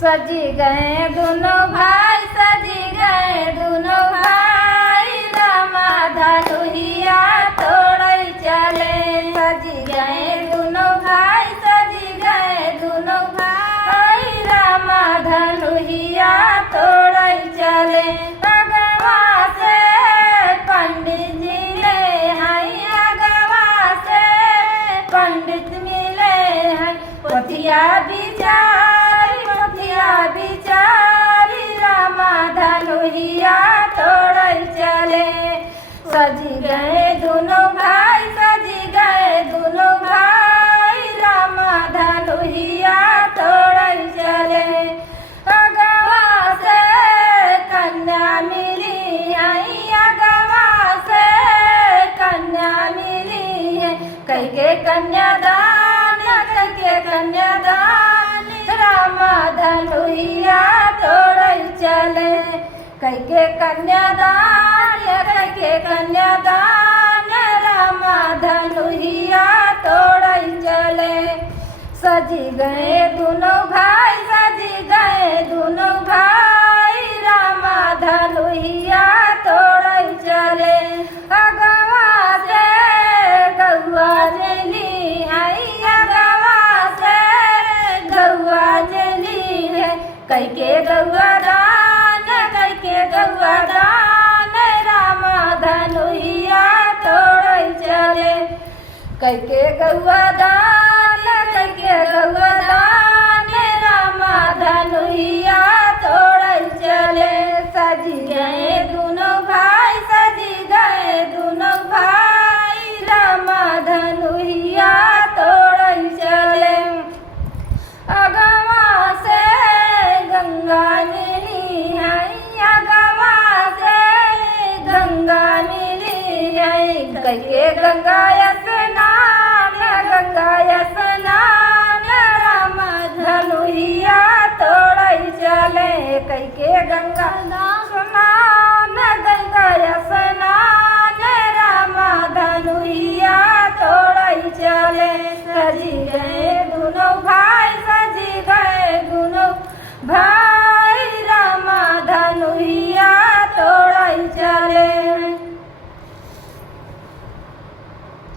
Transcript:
सजी गए दोनों भाई, सजी गए दोनों भाई, रामा धनुहिया तोड़ै चले। सजी गए दोनों भाई, सजी गए दोनों भाई, रामा धनुहिया तोड़ै चले। अगवा से पंडित जी ले हैं, अगवा से पंडित मिले हैं, पोथिया बिचारी, पोथिया बिचारी, रामा धनुहिया तोड़ै चले। सजी गए दोनों भाई, सजी गए दोनों भाई, रामा धनुहिया तोड़ै चले। अगवा से कन्या मिली है, अगवा से कन्या मिली है, कैके कन्यादान, कैके कन्यादान, रामा धनुहिया तोड़ै चले। कैके कन्यादान, कैके कन्यादान, रामा धनुहिया तोड़ै चले। सजी गए दोनों भाई, सजी गए दोनों भाई, रामा धनुहिया तोड़ै चले। अगवा से गौआ जली है, अगवा से गौआ जली है, कैके गौआ दान, कैके गौआ दान, रामा धनुहिया तोड़ै चले। कैके गौआ दान, कैके गौआ दान, रामा धनुहिया तोड़ै चले। सजी गए दोनों भाई, सजी गए दोनों भाई, रामा धनुहिया तोड़ै चले। अगवा से गंगा मिली है, अगवा से गंगा मिली है, कैके गंगा स्नान, गंगा स्नान, रामा धनुहिया तोड़ै चले। कैके गंगा स्नान,